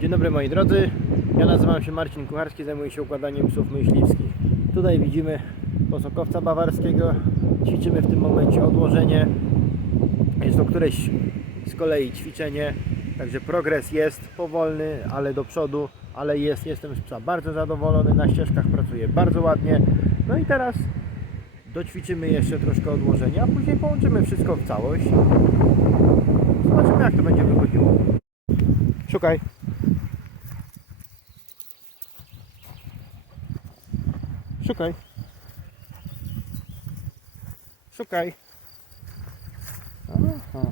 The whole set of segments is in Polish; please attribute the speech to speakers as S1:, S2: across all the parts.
S1: Dzień dobry moi drodzy, ja nazywam się Marcin Kucharski, zajmuję się układaniem psów myśliwskich. Tutaj widzimy posokowca bawarskiego, ćwiczymy w tym momencie odłożenie. Jest to któreś z kolei ćwiczenie, także progres jest powolny, ale do przodu, ale jest, jestem z psa bardzo zadowolony, na ścieżkach pracuje bardzo ładnie. No i teraz doćwiczymy jeszcze troszkę odłożenia, a później połączymy wszystko w całość. Zobaczymy jak to będzie wychodziło. Szukaj. Szukaj. Szukaj. Aha.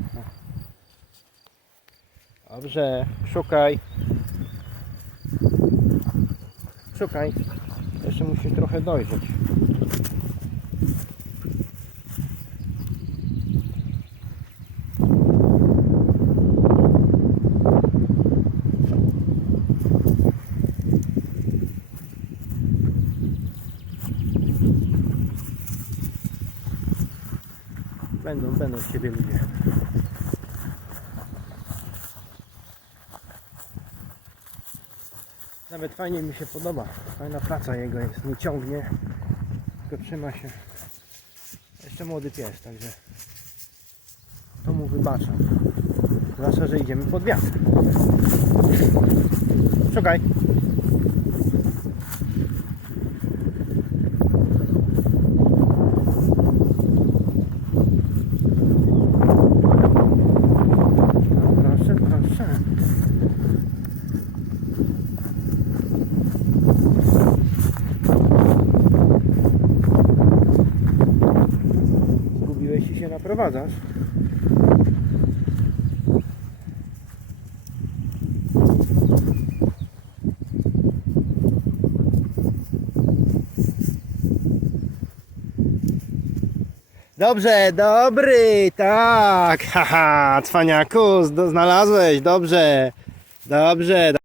S1: Dobrze, szukaj. Szukaj. Jeszcze musisz trochę dojrzeć. Będą, będą z ciebie ludzie. Nawet fajnie mi się podoba. Fajna praca jego jest. Nie ciągnie, tylko trzyma się. Jeszcze młody pies, także to mu wybaczam. Zwłaszcza, że idziemy pod wiatr. Szukaj. Zgubiłeś i się naprowadzasz. Dobrze, dobry, tak, haha, cwaniaku, znalazłeś, dobrze, dobrze.